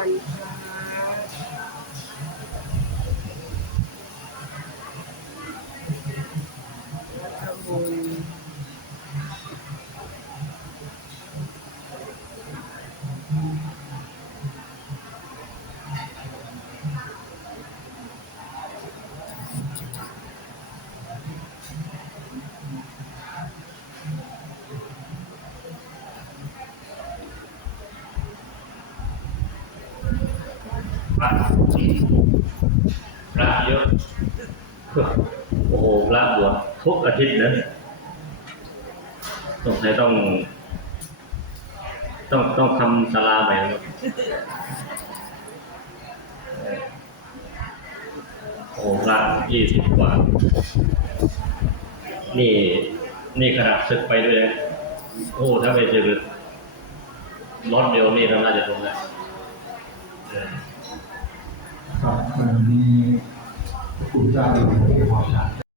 วัน พระพระเยอะโอ้โหพระบวชทุกอาทิตย์นะสงสัยต้อง ต้องต้องทำศาลาใหม่โอ้โหพระยี่สิบกว่า นี่นี่ขนาดศึกไปด้วยโอ้ถ้าไม่ศึกรถเดียวนี่เราน่าจะทนแล้ว เออครับวันนี้พระคุณเจ้าอยู่ในความฉะ